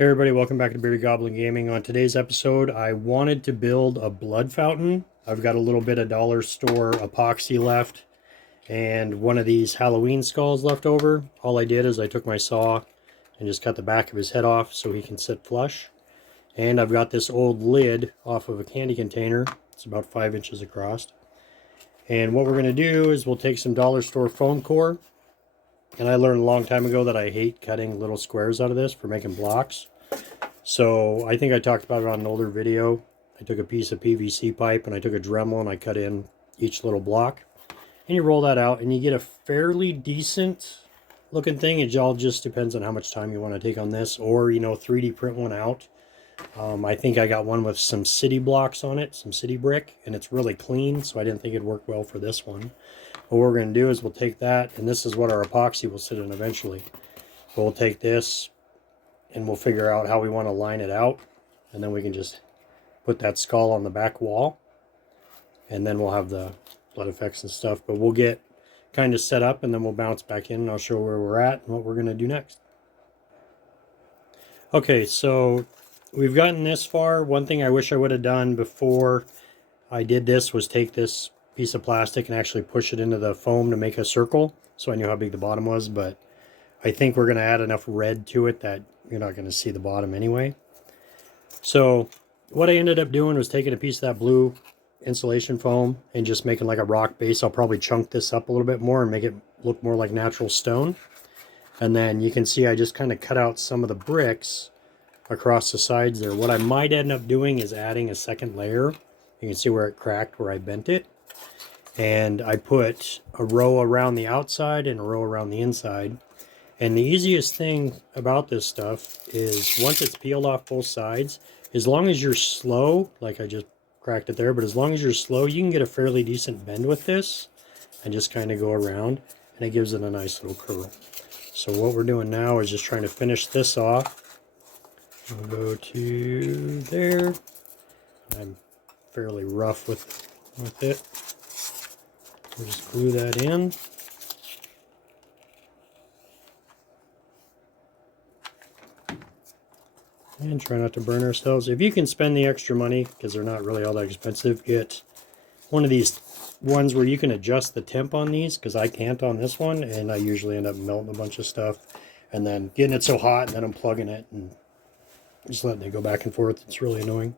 Hey everybody, welcome back to Bearded Goblin Gaming. On today's episode, I wanted to build a blood fountain. I've got a little bit of dollar store epoxy left and one of these Halloween skulls left over. All I did is I took my saw and just cut the back of his head off so he can sit flush. And I've got this old lid off of a candy container. It's about 5 inches across. And what we're going to do is we'll take some dollar store foam core. And I learned a long time ago that I hate cutting little squares out of this for making blocks. So I think I talked about it on an older video. I took a piece of PVC pipe and I took a Dremel and I cut in each little block. And you roll that out and you get a fairly decent looking thing. It all just depends on how much time you want to take on this, or 3D print one out. I think I got one with some city blocks on it, some city brick, and it's really clean, so I didn't think it'd work well for this one. What we're going to do is we'll take that, and this is what our epoxy will sit in eventually. We'll take this and we'll figure out how we want to line it out, and then we can just put that skull on the back wall, and then we'll have the blood effects and stuff. But we'll get kind of set up and then we'll bounce back in and I'll show where we're at and what we're going to do next. Okay, so we've gotten this far. One thing I wish I would have done before I did this was take this piece of plastic and actually push it into the foam to make a circle, so I knew how big the bottom was. But I think we're going to add enough red to it that you're not going to see the bottom anyway. So what I ended up doing was taking a piece of that blue insulation foam and just making like a rock base. I'll probably chunk this up a little bit more and make it look more like natural stone. And then you can see I just kind of cut out some of the bricks across the sides there. What I might end up doing is adding a second layer. You can see where it cracked, where I bent it. And I put a row around the outside and a row around the inside. And the easiest thing about this stuff is once it's peeled off both sides, as long as you're slow, like I just cracked it there, but as long as you're slow, you can get a fairly decent bend with this and just kind of go around, and it gives it a nice little curl. So what we're doing now is just trying to finish this off. I'll go to there. I'm fairly rough with it. We'll just glue that in. And try not to burn ourselves. If you can spend the extra money, because they're not really all that expensive, get one of these ones where you can adjust the temp on these, because I can't on this one, and I usually end up melting a bunch of stuff and then getting it so hot and then unplugging it and just letting it go back and forth. It's really annoying.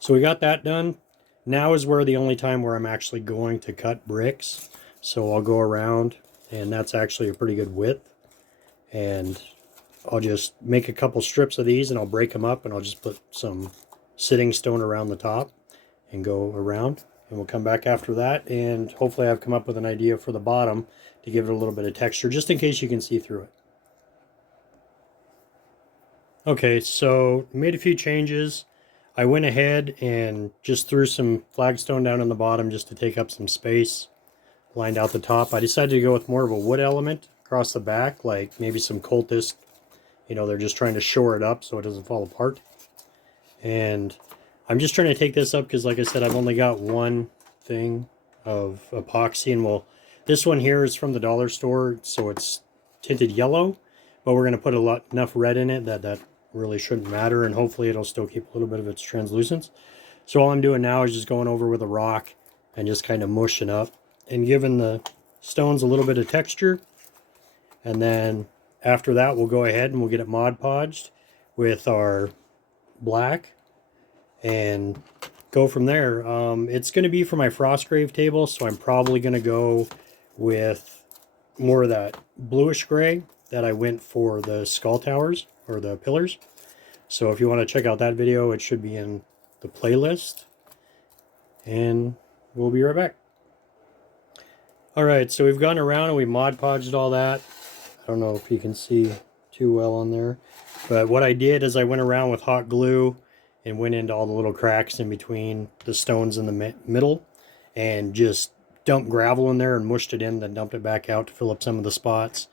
So we got that done. Now is where the only time where I'm actually going to cut bricks. So I'll go around, and that's actually a pretty good width. And I'll just make a couple strips of these and I'll break them up, and I'll just put some sitting stone around the top and go around, and we'll come back after that, and hopefully I've come up with an idea for the bottom to give it a little bit of texture, just in case you can see through it. Okay, so made a few changes. I went ahead and just threw some flagstone down on the bottom just to take up some space, lined out the top. I decided to go with more of a wood element across the back, like maybe some cultist. They're just trying to shore it up so it doesn't fall apart. And I'm just trying to take this up because, like I said, I've only got one thing of epoxy. And this one here is from the dollar store, so it's tinted yellow. But we're going to put enough red in it that really shouldn't matter. And hopefully it'll still keep a little bit of its translucence. So all I'm doing now is just going over with a rock and just kind of mushing up and giving the stones a little bit of texture. And then after that, we'll go ahead and we'll get it Mod Podged with our black and go from there. It's going to be for my frostgrave table, so I'm probably going to go with more of that bluish gray that I went for the skull towers or the pillars. So if you want to check out that video, it should be in the playlist. And we'll be right back. Alright, so we've gone around and we Mod Podged all that. I don't know if you can see too well on there, but what I did is I went around with hot glue and went into all the little cracks in between the stones in the middle and just dumped gravel in there and mushed it in, then dumped it back out to fill up some of the spots.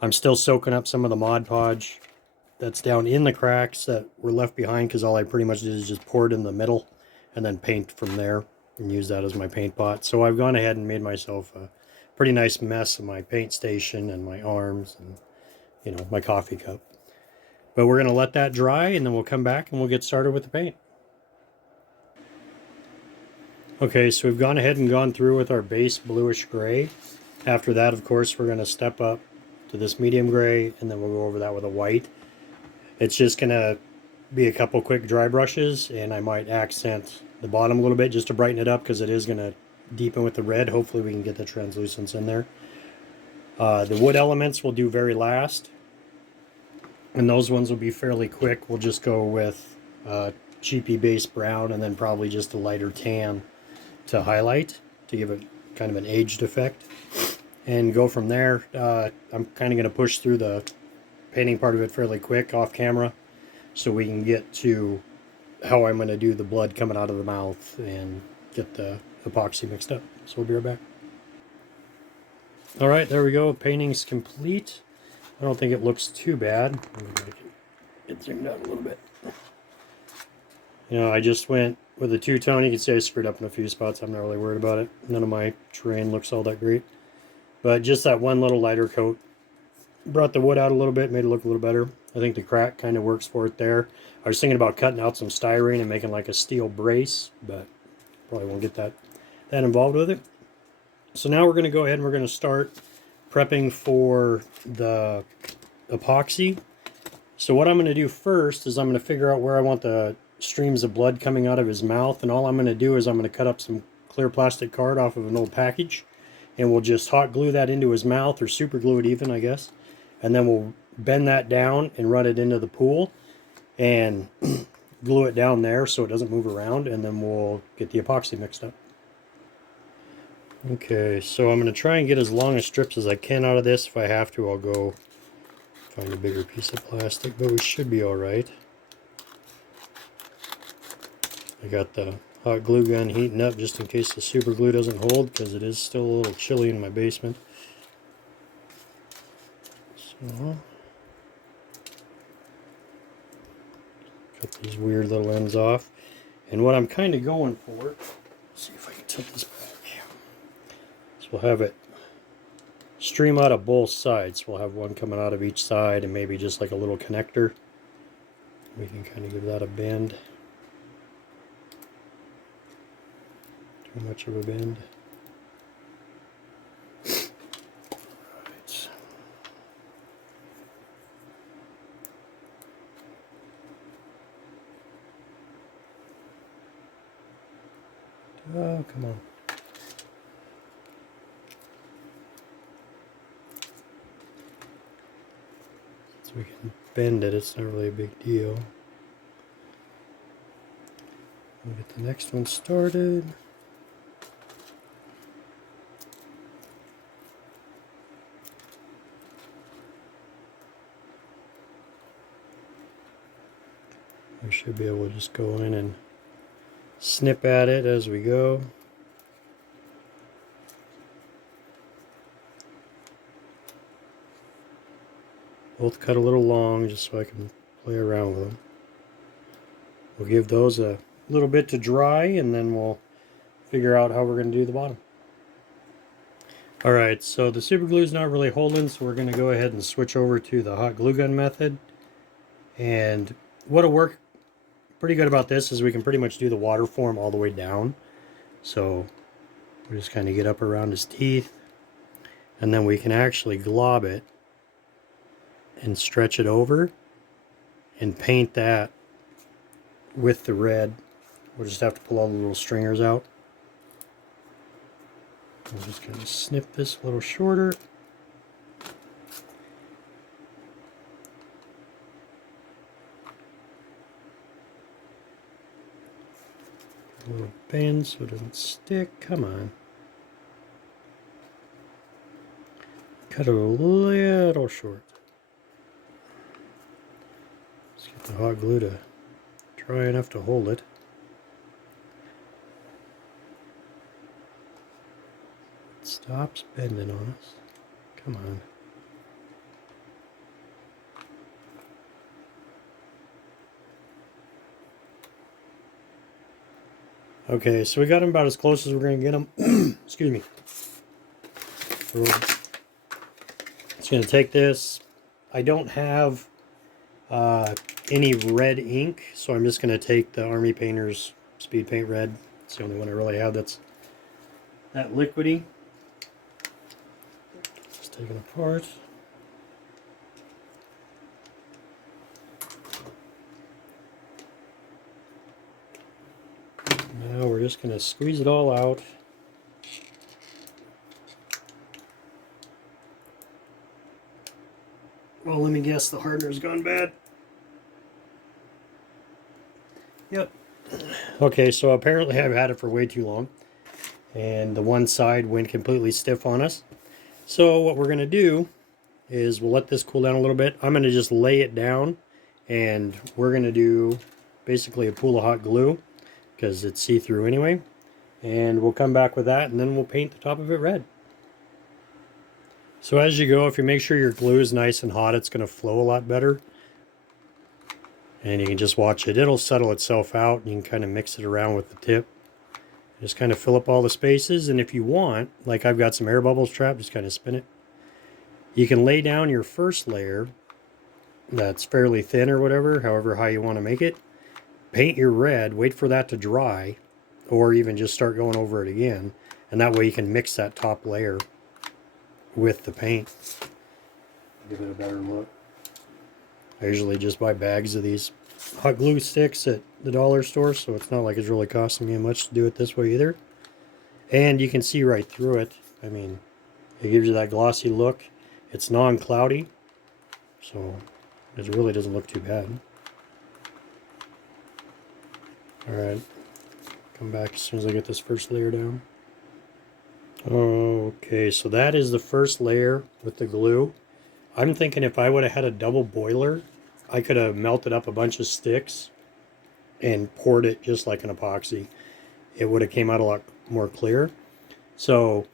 I'm still soaking up some of the Mod Podge that's down in the cracks that were left behind, because all I pretty much did is just pour it in the middle and then paint from there and use that as my paint pot. So I've gone ahead and made myself a pretty nice mess of my paint station and my arms and my coffee cup. But we're going to let that dry, and then we'll come back and we'll get started with the paint. Okay, so we've gone ahead and gone through with our base bluish gray. After that, of course, we're going to step up to this medium gray, and then we'll go over that with a white. It's just going to be a couple quick dry brushes, and I might accent the bottom a little bit just to brighten it up, because it is going to deepen with the red. Hopefully we can get the translucence in there. The wood elements we'll do very last, and those ones will be fairly quick. We'll just go with cheapy base brown, and then probably just a lighter tan to highlight, to give it kind of an aged effect, and go from there. I'm kind of going to push through the painting part of it fairly quick off camera, so we can get to how I'm going to do the blood coming out of the mouth and get the epoxy mixed up. So we'll be right back. Alright, there we go. Painting's complete. I don't think it looks too bad. Get zoomed out a little bit. You know, I just went with a two-tone. You can see I screwed up in a few spots. I'm not really worried about it. None of my terrain looks all that great. But just that one little lighter coat brought the wood out a little bit, made it look a little better. I think the crack kind of works for it there. I was thinking about cutting out some styrene and making like a steel brace, but probably won't get that involved with it. So now we're going to go ahead and we're going to start prepping for the epoxy. So what I'm going to do first is I'm going to figure out where I want the streams of blood coming out of his mouth, and all I'm going to do is I'm going to cut up some clear plastic card off of an old package, and we'll just hot glue that into his mouth, or super glue it even, I guess, and then we'll bend that down and run it into the pool and glue it down there so it doesn't move around, and then we'll get the epoxy mixed up. Okay, so I'm going to try and get as long as strips as I can out of this. If I have to, I'll go find a bigger piece of plastic, but we should be alright. I got the hot glue gun heating up just in case the super glue doesn't hold, because it is still a little chilly in my basement. So, cut these weird little ends off. And what I'm kind of going for, let's see if I can tilt this back. So we'll have it stream out of both sides. We'll have one coming out of each side, and maybe just like a little connector. We can kind of give that a bend. Too much of a bend. Right. Oh, come on. So we can bend it, it's not really a big deal. We'll get the next one started. We should be able to just go in and snip at it as we go. Both cut a little long just so I can play around with them. We'll give those a little bit to dry, and then we'll figure out how we're going to do the bottom. Alright, so the super glue is not really holding, so we're going to go ahead and switch over to the hot glue gun method. And what'll work pretty good about this is we can pretty much do the water form all the way down. So we just kind of get up around his teeth, and then we can actually glob it and stretch it over and paint that with the red. We'll just have to pull all the little stringers out. We'll just kind of snip this a little shorter. A little bend so it doesn't stick. Come on. Cut it a little short. Let's get the hot glue to dry enough to hold it. It stops bending on us. Come on. Okay, so we got him about as close as we're going to get him. Excuse me. So, it's going to take this. I don't have any red ink. So I'm just going to take the Army Painter's Speed Paint Red. It's the only one I really have that's that liquidy. Just take it apart. Now we're just going to squeeze it all out. Well, let me guess, the hardener's gone bad. Yep. Okay, so apparently I've had it for way too long, and the one side went completely stiff on us. So what we're going to do is we'll let this cool down a little bit. I'm going to just lay it down, and we're going to do basically a pool of hot glue, because it's see-through anyway. And we'll come back with that, and then we'll paint the top of it red. So as you go, if you make sure your glue is nice and hot, it's going to flow a lot better. And you can just watch it. It'll settle itself out, and you can kind of mix it around with the tip. Just kind of fill up all the spaces, and if you want, like I've got some air bubbles trapped, just kind of spin it. You can lay down your first layer that's fairly thin or whatever, however high you want to make it. Paint your red, wait for that to dry, or even just start going over it again. And that way you can mix that top layer with the paint. Give it a better look. I usually just buy bags of these hot glue sticks at the dollar store, so it's not like it's really costing me much to do it this way either. And you can see right through it. I mean, it gives you that glossy look. It's non-cloudy, so it really doesn't look too bad. Alright, come back as soon as I get this first layer down. Okay, so that is the first layer with the glue. I'm thinking if I would have had a double boiler, I could have melted up a bunch of sticks and poured it just like an epoxy. It would have came out a lot more clear. So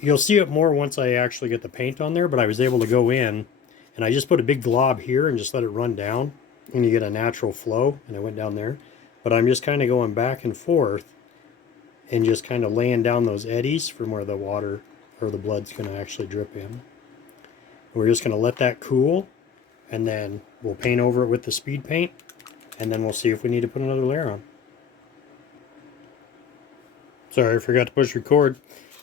you'll see it more once I actually get the paint on there, but I was able to go in and I just put a big glob here and just let it run down, and you get a natural flow, and I went down there. But I'm just kind of going back and forth and just kind of laying down those eddies from where the water or the blood's going to actually drip in. We're just going to let that cool, and then we'll paint over it with the speed paint, and then we'll see if we need to put another layer on. Sorry, I forgot to push record.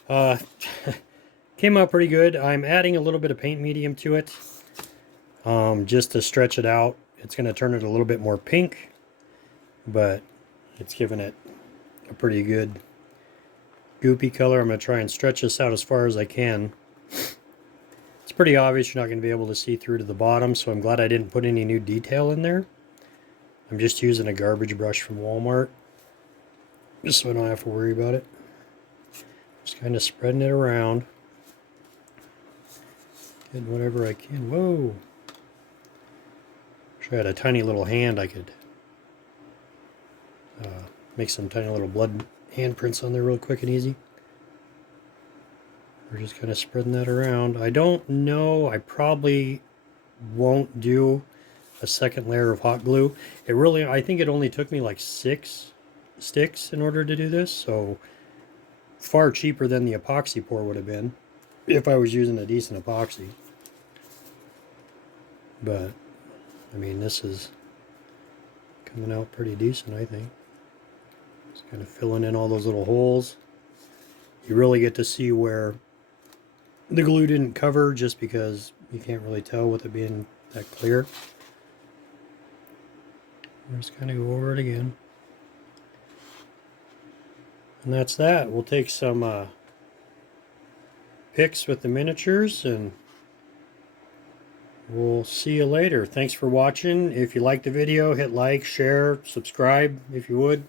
Came out pretty good. I'm adding a little bit of paint medium to it, just to stretch it out. It's going to turn it a little bit more pink, but it's giving it a pretty good goopy color. I'm going to try and stretch this out as far as I can. It's pretty obvious you're not going to be able to see through to the bottom, so I'm glad I didn't put any new detail in there. I'm just using a garbage brush from Walmart, just so I don't have to worry about it. Just kind of spreading it around. Getting whatever I can. Whoa! Wish I had a tiny little hand I could make some tiny little blood handprints on there real quick and easy. We're just kind of spreading that around. I don't know. I probably won't do a second layer of hot glue. I think it only took me like 6 sticks in order to do this, so far cheaper than the epoxy pour would have been if I was using a decent epoxy. But I mean, this is coming out pretty decent, I think. Just kind of filling in all those little holes. You really get to see where the glue didn't cover, just because you can't really tell with it being that clear. Just kind of go over it again. And that's that. We'll take some pics with the miniatures, and we'll see you later. Thanks for watching. If you liked the video, hit like, share, subscribe if you would.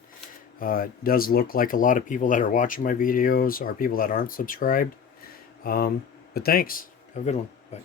It does look like a lot of people that are watching my videos are people that aren't subscribed. But thanks. Have a good one. Bye.